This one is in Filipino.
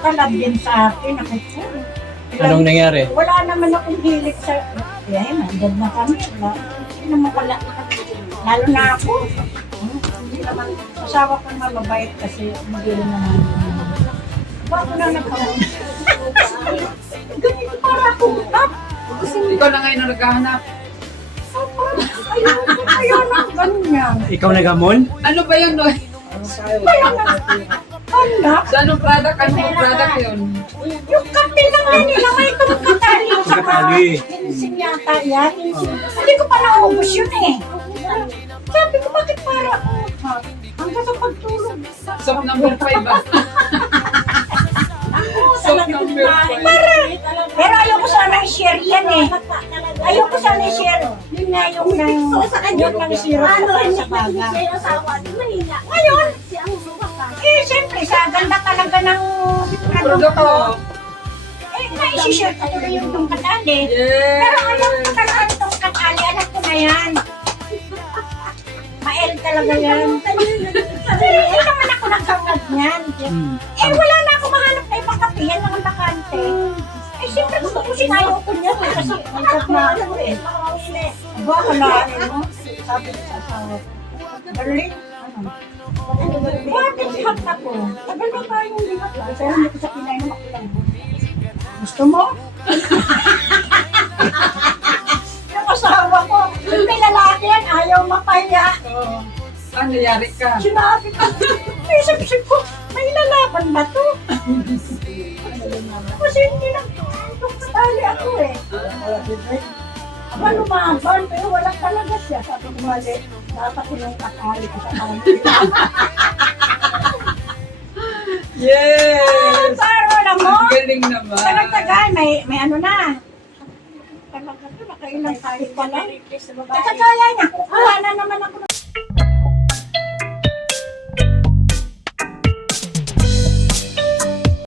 talab din sa akin. Anong nangyari? Wala naman akong hilig sa... Eh, nandun na kami. Hindi naman wala. Lalo na ako. Hindi naman, asawa ko naman mabait kasi hindi rin naman. Bago na nagkaroon. Ganito para akong up. Ikaw na ngayon ang naghahanap. Ayaw na ganyan. Ikaw nagamon? Ano ba yun, Noy? Ayaw na. Anak, Sa anong product? Anong product yun? yung kape lang yan nila, may tumakatali sa Tumakatali. Ginseng yata yan. Hindi ko pa naubos yun eh. Sabi ko, bakit para hot? Hanggang sa pagtulog. Soap number 5 ba? Soap number 5. Pero ayoko sana i-share yan eh. Ayoko sana i-share. Yun nga yung nang syrup sa baga. Ngayon, siyempre, sa ganda talaga ng Produkto. naisishare ko tuloy yung tungkatali. Yeah. Pero alam ko talaga yung tungkatali, alam ko na yan. Ma-L talaga yan. Hindi naman ako nagkangag niyan. Eh, wala na ako mahanap na ibang kape. Yan lang ang bakante. Eh, siyempre gusto ko sinayaw ko niyan. Kasi nagkat na ako eh. Aba, kalahin mo. Sabi ko sa asawa ko. Darling, bakit hot ako? Tagal na tayong lihat. Pero hindi ko sa pinay na makulang. Gusto mo? Yung asawa ko, yung may lalaki yan, ayaw mapaya. Ano nangyari ka? Sinabi ko, isip-isip ko, may lalaban ba to? Kasi hindi lang tali ako eh. Aba lumaban, pero wala talaga siya. Sabi ko, mali, dapat yung kakali ko sa kanila. Yes! Paro na mo! Galing naman. Tagal-tagal, may ano na. Tagal-tagal, nakailang tayo pala. At kaya niya, kukuha na naman ako